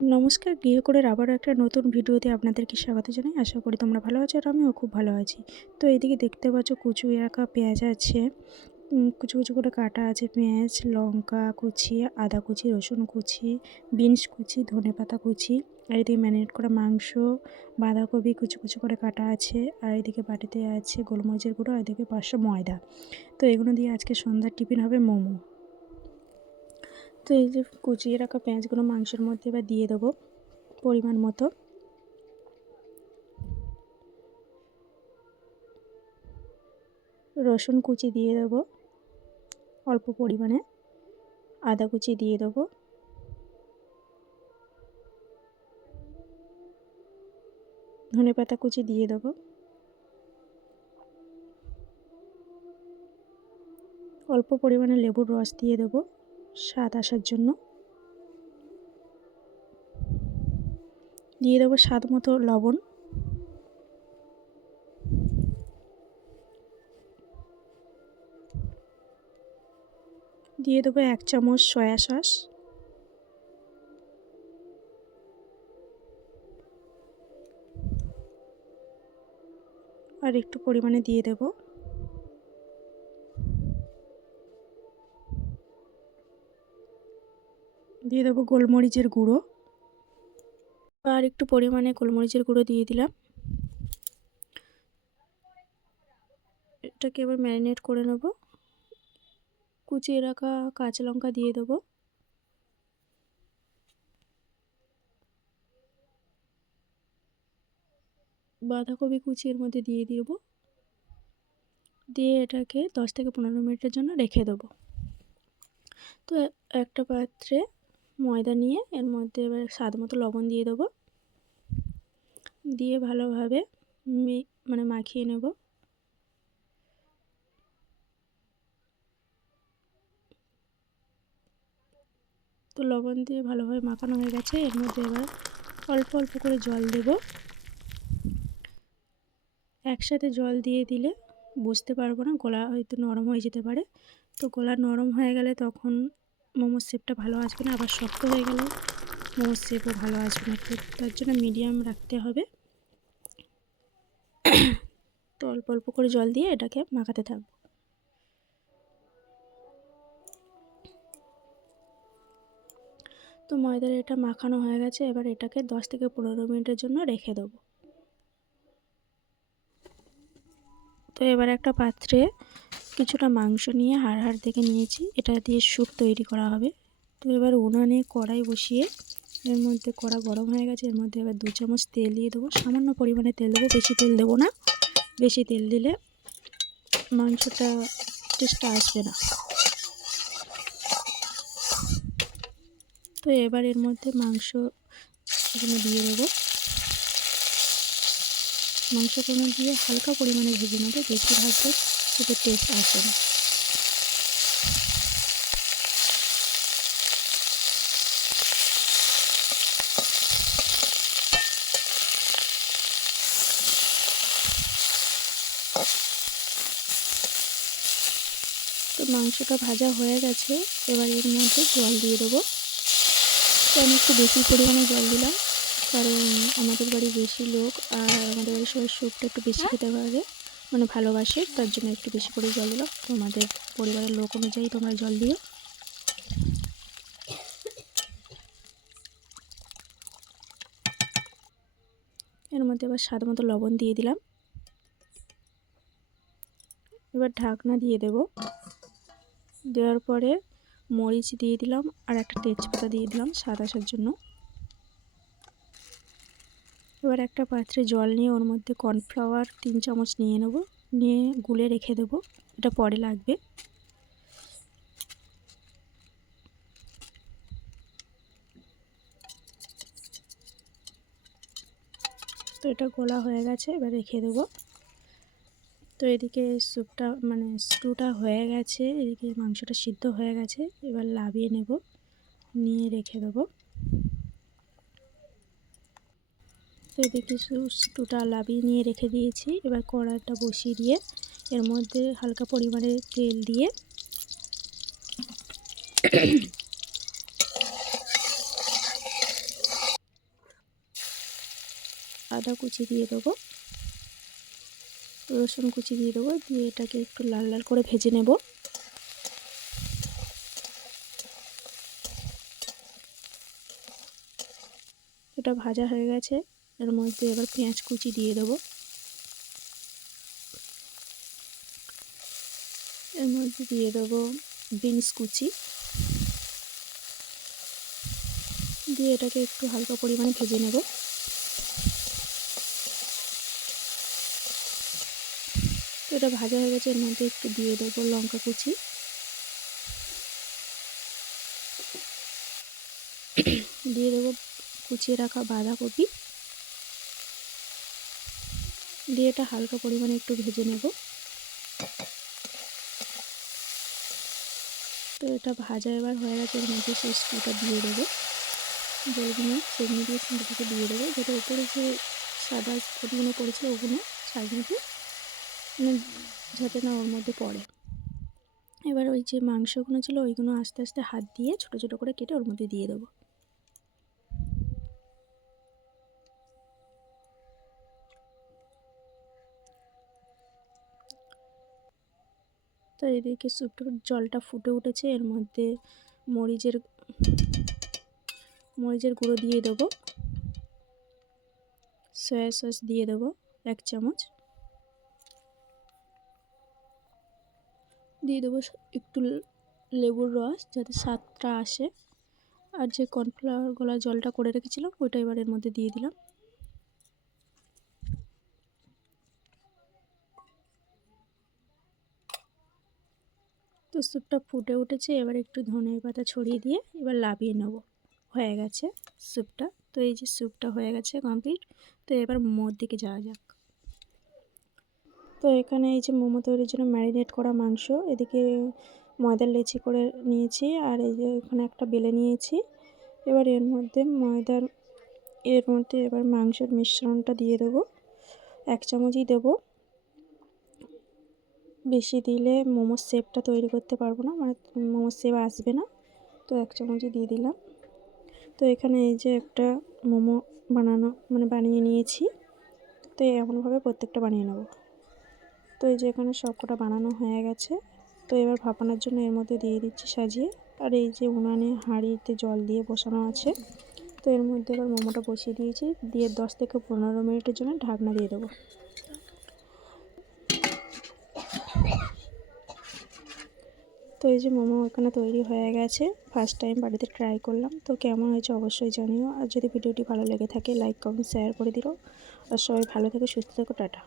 নমস্কার, গৃহকোণের আবারও একটা নতুন ভিডিওতে আপনাদেরকে স্বাগত জানাই। আশা করি তোমরা ভালো আছো আর আমিও খুব ভালো আছি। তো এইদিকে দেখতে পাচ্ছ কুচিয়ে রাখা পেঁয়াজ আছে, কুচি কুচি করে কাটা আছে পেঁয়াজ, লঙ্কা কুচি, আদা কুচি, রসুন কুচি, বিনস কুচি, ধনেপাতা কুচি, আর এদিকে ম্যারিনেট করা মাংস, বাঁধাকপি কুচি কুচি করে কাটা আছে, আর এদিকে বাটিতে আছে গোলমরিচের গুঁড়ো, আর এদিকে 500 ময়দা। তো এগুলো দিয়ে আজকে সন্ধ্যার টিফিন হবে মোমো। তো এই যে কুচিয়ে রাখা পেঁয়াজগুলো মাংসের মধ্যে এবার দিয়ে দেবো পরিমাণ মতো। রসুন কুচি দিয়ে দেবো অল্প পরিমাণে, আদা কুচি দিয়ে দেবো, ধনেপাতা কুচি দিয়ে দেবো, অল্প পরিমাণে লেবুর রস দিয়ে দেবো স্বাদ আসার জন্য, দিয়ে দেবো স্বাদ মতো লবণ, দিয়ে দেবো 1 চামচ সয়া সস, আর একটু পরিমাণে দিয়ে দেবো গোলমরিচের গুঁড়ো, আর একটু পরিমাণে গোলমরিচের গুঁড়ো দিয়ে দিলাম। এটাকে এবার ম্যারিনেট করে নেব। কুচিয়ে রাখা কাঁচা লঙ্কা দিয়ে দেবো, বাঁধাকপি কুচি এর মধ্যে দিয়ে দেবো, দিয়ে এটাকে 10 থেকে 15 মিনিটের জন্য রেখে দেবো। তো একটা পাত্রে ময়দা নিয়ে এর মধ্যে এবার স্বাদ মতো লবণ দিয়ে দেবো, দিয়ে ভালোভাবে মাখিয়ে নেব। তো লবণ দিয়ে ভালোভাবে মাখানো হয়ে গেছে। এর মধ্যে এবার অল্প অল্প করে জল দেব। একসাথে জল দিয়ে দিলে বুঝতে পারবো না, গলা হয়তো নরম হয়ে যেতে পারে। তো গলা নরম হয়ে গেলে তখন মোমোর শেপটা ভালো আসবে না, আবার শক্ত হয়ে গেলে মোমোর শেপও ভালো আসবে না। তো তার জন্য মিডিয়াম রাখতে হবে। তো অল্প অল্প করে জল দিয়ে এটাকে মাখাতে থাকবো। তো ময়দার এটা মাখানো হয়ে গেছে। এবার এটাকে 10 থেকে 15 মিনিটের জন্য রেখে দেবো। তো এবার একটা পাত্রে কিছুটা মাংস নিয়ে হাড় দেখে নিয়েছি, এটা দিয়ে স্যুপ তৈরি করা হবে। তো এবার উনানে কড়াই বসিয়ে এর মধ্যে কড়া গরম হয়ে গেছে। এর মধ্যে এবার 2 চামচ তেল দিয়ে দেবো। সামান্য পরিমাণে তেল দেবো, বেশি তেল দেবো না। বেশি তেল দিলে মাংসটা টেস্টটা আসবে না। তো এবার এর মধ্যে মাংস এখানে দিয়ে দেবো। মাংসগুলো দিয়ে হালকা পরিমাণে ভেজে নেবো, বেশি ভাজলে সেটা টেস্ট আসে না। তো মাংসটা ভাজা হয়ে গেছে। এবার এর মধ্যে জল দিয়ে দেবো। তো আমি একটু বেশি পরিমাণে জল দিলাম, কারণ আমাদের বাড়ি বেশি লোক, আর আমাদের বাড়ির সবাই স্যুপটা একটু বেশি খেতে পারে, ভালোবাসে। তার জন্য একটু বেশি করে জল দিলাম। তোমাদের পরিবারের লোক অনুযায়ী তোমরা জল দিও। এর মধ্যে এবার স্বাদ মতো লবণ দিয়ে দিলাম। এবার ঢাকনা দিয়ে দেব। দেওয়ার পরে মরিচ দিয়ে দিলাম, আর একটা তেজপাতা দিয়ে দিলাম স্বাদ আসার জন্য। এবার একটা পাত্রে জল নিয়ে ওর মধ্যে কর্নফ্লাওয়ার 3 চামচ নিয়ে নেব, নিয়ে গুলে রেখে দেবো, এটা পরে লাগবে। তো এটা গোলা হয়ে গেছে, এবার রেখে দেবো। তো এদিকে স্যুপটা স্টুটা হয়ে গেছে, এদিকে মাংসটা সিদ্ধ হয়ে গেছে। এবার নামিয়ে নেব, নিয়ে রেখে দেবো। তো এদিকে স্টুটা নামিয়ে নিয়ে রেখে দিয়েছি। এবার কড়াইটা বসিয়ে দিয়ে এর মধ্যে হালকা পরিমাণে তেল দিয়ে আদা কুচি দিয়ে দেবো, রসুন কুচি দিয়ে দেবো, দিয়ে এটাকে একটু লাল লাল করে ভেজে নেব। এটা ভাজা হয়ে গেছে, এর মধ্যে এবার পেঁয়াজ কুচি দিয়ে দেবো, এর মধ্যে দিয়ে দেবো বিনস কুচি, দিয়ে এটাকে একটু হালকা পরিমাণে ভেজে নেব। তো এটা ভাজা হয়ে গেছে, এর মধ্যে একটু দিয়ে দেবো লঙ্কা কুচি, দিয়ে দেবো কুচিয়ে রাখা বাঁধাকপি, দিয়ে এটা হালকা পরিমাণে একটু ভেজে নেব। তো এটা ভাজা এবার হয়ে গেছে, এর মধ্যে সেই স্টুটা দিয়ে দেবো, যেগুলো সেগুলো দিয়ে স্টুটাকে দিয়ে দেবো, যেটা উপরে যে সাদা স্পটগুলো পড়েছে ওগুলো সাইডে মানে যাতে না ওর মধ্যে পড়ে। এবার ওই যে মাংসগুলো ছিল ওইগুলো আস্তে আস্তে হাত দিয়ে ছোটো ছোটো করে কেটে ওর মধ্যে দিয়ে দেবো। তো এদিকে স্যুপটার জলটা ফুটে উঠেছে, এর মধ্যে মরিচের গুঁড়ো দিয়ে দেবো, সয়া সস দিয়ে দেবো 1 চামচ, দিয়ে দেবো একটু লেবুর রস যাতে স্বাদটা আসে, আর যে কর্নফ্লাওয়ার গলা জলটা করে রেখেছিলাম ওইটা এবার এর মধ্যে দিয়ে দিলাম। তো স্যুপটা ফুটে উঠেছে, এবার একটু ধনে পাতা ছড়িয়ে দিয়ে এবার নামিয়ে নেব। হয়ে গেছে স্যুপটা। তো এই যে স্যুপটা হয়ে গেছে কমপ্লিট। তো এবার মোমোর দিকে যাওয়া যাক। তো এখানে এই যে মোমো তৈরির জন্য ম্যারিনেট করা মাংস, এদিকে ময়দার লেচি করে নিয়েছি, আর এই যে এখানে একটা বেলে নিয়েছি। এবার এর মধ্যে এবার মাংসের মিশ্রণটা দিয়ে দেবো, 1 চামচই দেবো, বেশি দিলে মোমোর শেপটা তৈরি করতে পারবো না, মানে মোমোর শেপ আসবে না। তো 1 চামচই দিয়ে দিলাম। তো এখানে এই যে একটা মোমো বানিয়ে নিয়েছি। তো এমনভাবে প্রত্যেকটা বানিয়ে নেব। তো এই যে এখানে সবকটা বানানো হয়ে গেছে। তো এবার ভাপানোর জন্য এর মধ্যে দিয়ে দিচ্ছি সাজিয়ে, আর এই যে উনানে হাঁড়িতে জল দিয়ে বসানো আছে। তো এর মধ্যে এবার মোমোটা বসিয়ে দিয়েছি, দিয়ে 10 থেকে 15 মিনিটের জন্য ঢাকনা দিয়ে দেবো। তো এই যে মোমো এখানে তৈরি হয়ে গেছে, ফার্স্ট টাইম বাড়িতে ট্রাই করলাম। তো কেমন হয়েছে অবশ্যই জানিও, আর যদি ভিডিওটি ভালো লেগে থাকে লাইক কমেন্ট শেয়ার করে দিও। আর সবাই ভালো থেকে সুস্থ থেকো, টাটা।